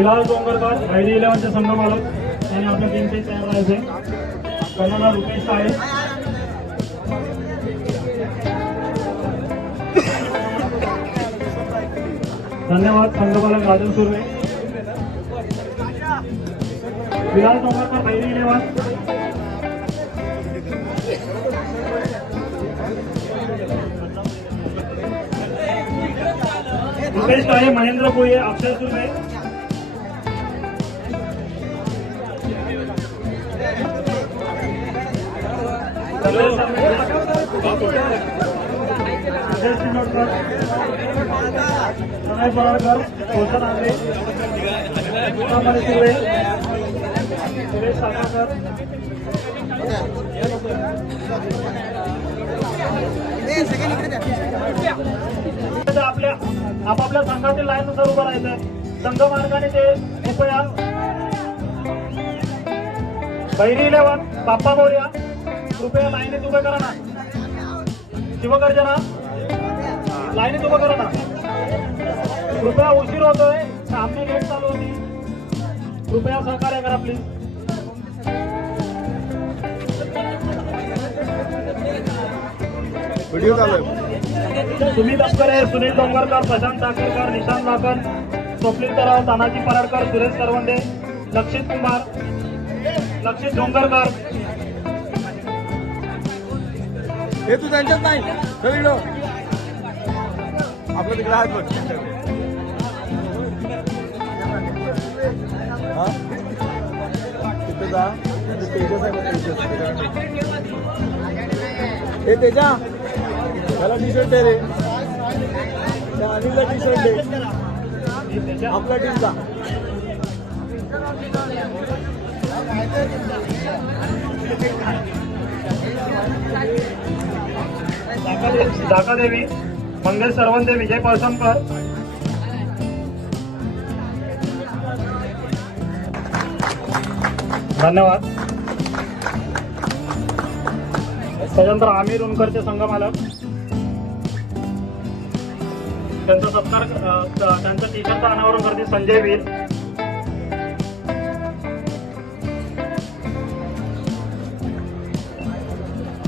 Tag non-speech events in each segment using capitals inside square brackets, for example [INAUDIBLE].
Bilal Dongarkar ID इलेव्हनचे संघ मालक आणि आपल्या टीमचे तयार राहायचे कर्नल रुपेश आहे. धन्यवाद संघपालक Rajan Surve. Bilal Dongarkar ID eleven. Rupesh Kale Mahendra Koli Akshay Surve. Ambe Suresh आपल्या आपापल्या संघातील लाईननुसार उभं राहायचं संघ मार्गाने ते कृपया बहिरी इलेवन बाप्पा मोर्या कृपया लाईनीत उभे करा ना. शिवगर्जना लाईनीत उभं करा ना. कृपया उशीर होतोय. सामने लेट चालू होती. कृपया सहकार्य करा प्लीज व्हिडिओ चालू आहे. सुमित सुनील डोंगरकर प्रशांत टाकेकर निशांत लाकन स्वप्नील तराव तानाजी पराडकर सुरेश करवंदे लक्षित कुमार लक्षित डोंगरकर. हे तू त्यांच्यात नाही. चल इकडं. आपलं तिकडे आहेत बघ. तिथे जा. तेजस आहे तेजस. हे तेजा. त्याला टी शर्ट आहे रे. त्या अनिलला टी शर्ट आहे आपला टीमचा Thank you. दाकादेवी मंगेश सरवंदे विजय पळसमकर धन्यवाद. त्याच्यानंतर आमिर उनकरचे संघ मालक त्यांचा सत्कार त्यांच्या त- त्यांचं टी अनावरण करते संजय वीर.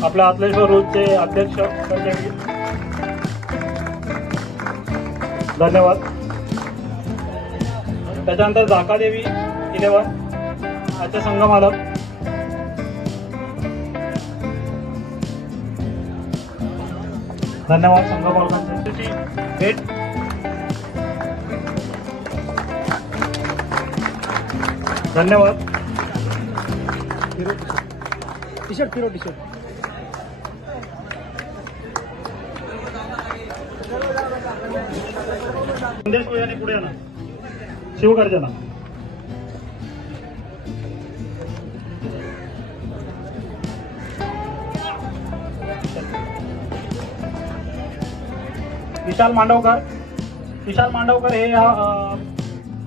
आपल्या आतलेश्वर रोजचे अध्यक्ष धन्यवाद. त्याच्यानंतर जाकादेवी इलेव्हन याचे संघमालक धन्यवाद संघमालकांची भेट. धन्यवाद. टी शर्ट फिरो टी शर्ट संदेश यांनी पुढे आणा शिवगर्जना. विशाल मांडवकर. विशाल मांडवकर हे या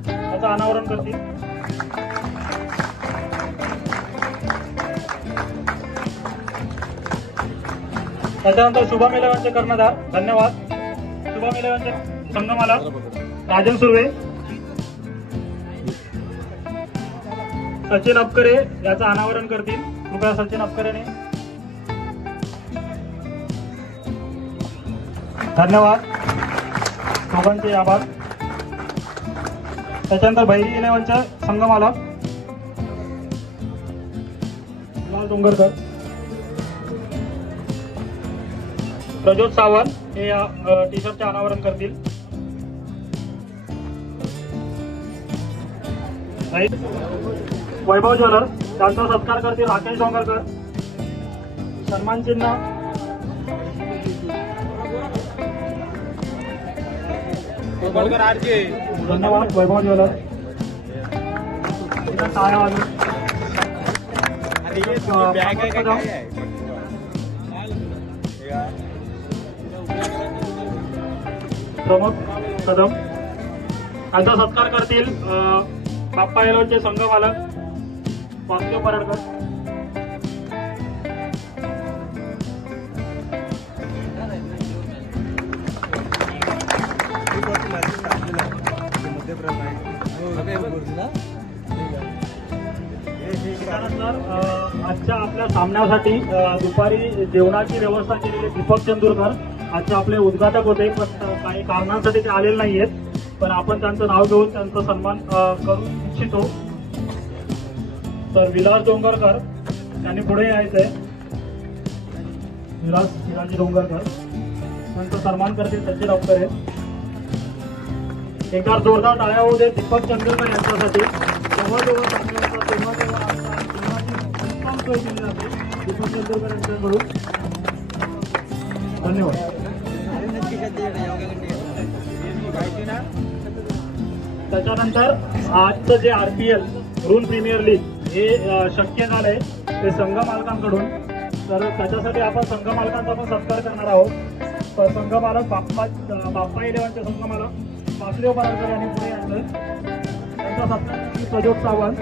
त्याचं अनावरण करतील. त्याच्यानंतर शुभम इलेव्हनचे कर्णधार. धन्यवाद. शुभम इलेव्हनचे संगमाला राजन सुर्वे. सचिन अपकरे याचं अनावरण करतील. कृपया सचिन अपकरेने. धन्यवाद. दोघांचे आभार. त्याच्यानंतर बहिरी इलेव्हनच्या संगमाला डोंगरकर. प्रज्योत सावंत. हे या टी शर्टचे अनावरण करतील. वैभव ज्वेलर्स त्यांचा सत्कार करतील राकेश डोंगरकर सन्मान चिन्ह धन्यवाद वैभव ज्वेलर्स टाळ्या वाजवून. प्रमोद कदम. यांचा सत्कार करतील बाप्पा येलोचे संघ मालक वासुदेव पराडकर. आजच्या आपल्या सामन्यासाठी दुपारी जेवणाची व्यवस्था केलेली दीपक चंदूरकर आजचे आपले उद्घाटक होते पण काही कारणांसाठी ते आलेले नाही आहेत पण आपण त्यांचं नाव घेऊन त्यांचा सन्मान करू इच्छितो. तर विलास डोंगरकर त्यांनी पुढे यायचं आहे विलास शिराजी डोंगरकर. त्यांचा सन्मान करतील सचिन डॉक्टर आहेत एका जोरदार टाळ्या होऊ दे दीपक चंद्रकर यांच्यासाठी. तेव्हा जेव्हा तेव्हा तेव्हा उत्तम सोय जाते दीपक चंद्रकर यांच्याकडून. धन्यवाद. त्याच्यानंतर आजचं J R P L rule premier league हे शक्य झालंय. ते संघ मालकांकडून. तर त्याच्यासाठी आपण संघ मालकांचा पण सत्कार करणार आहोत. तर संघ मालक बाप्पा बाप्पा इलेव्हनचे संघ मालक वासुदेव यांनी पुढे आणलं त्यांचा सत्कार प्रजोग सावंत.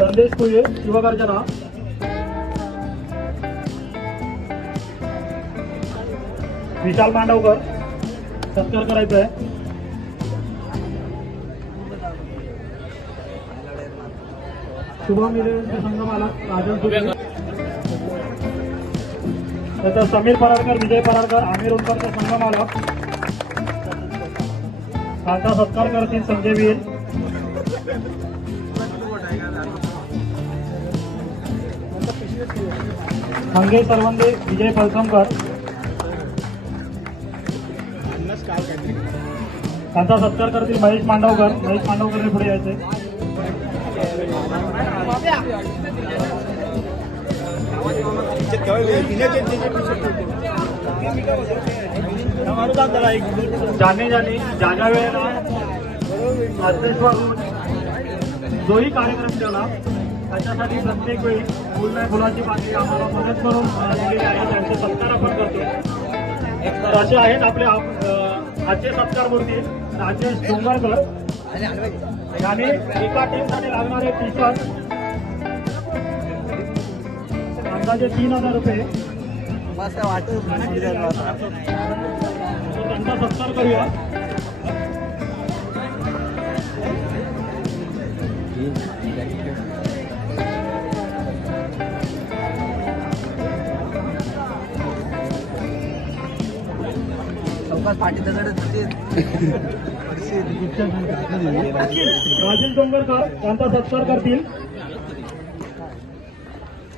संदेश पुये शिवगर्जना विशाल मांडवकर सत्कार करायचा आहे. शुभम इलेव्हनचे संघ मला राजन सुरे त्याचा समीर पराडकर विजय पराडकर आमिर उनकरचा संघ मला त्यांचा सत्कार करतील संजय वीर. मंगेश सरवंदे विजय पलसमकर त्यांचा सत्कार करतील महेश मांडवकर. महेश मांडवकर पुढे यायचे. जाणे जाणे जागा वेळेला जोही कार्यक्रम केला त्याच्यासाठी प्रत्येक वेळी फुल नाही फुलाची पाकळी आम्हाला मदत करून दिलेली आहे त्यांचे सत्कार आपण करतो तर असे आहेत आपले आजचे सत्कार मूर्ती राजेश डोंगरकर. आणि एका टीमसाठी लागणारे टी शर्ट अंदाजे तीन हजार रुपये. त्यांचा सत्कार करूया. [LAUGHS] राजेश डोंगरकर यांचा सत्कार करतील.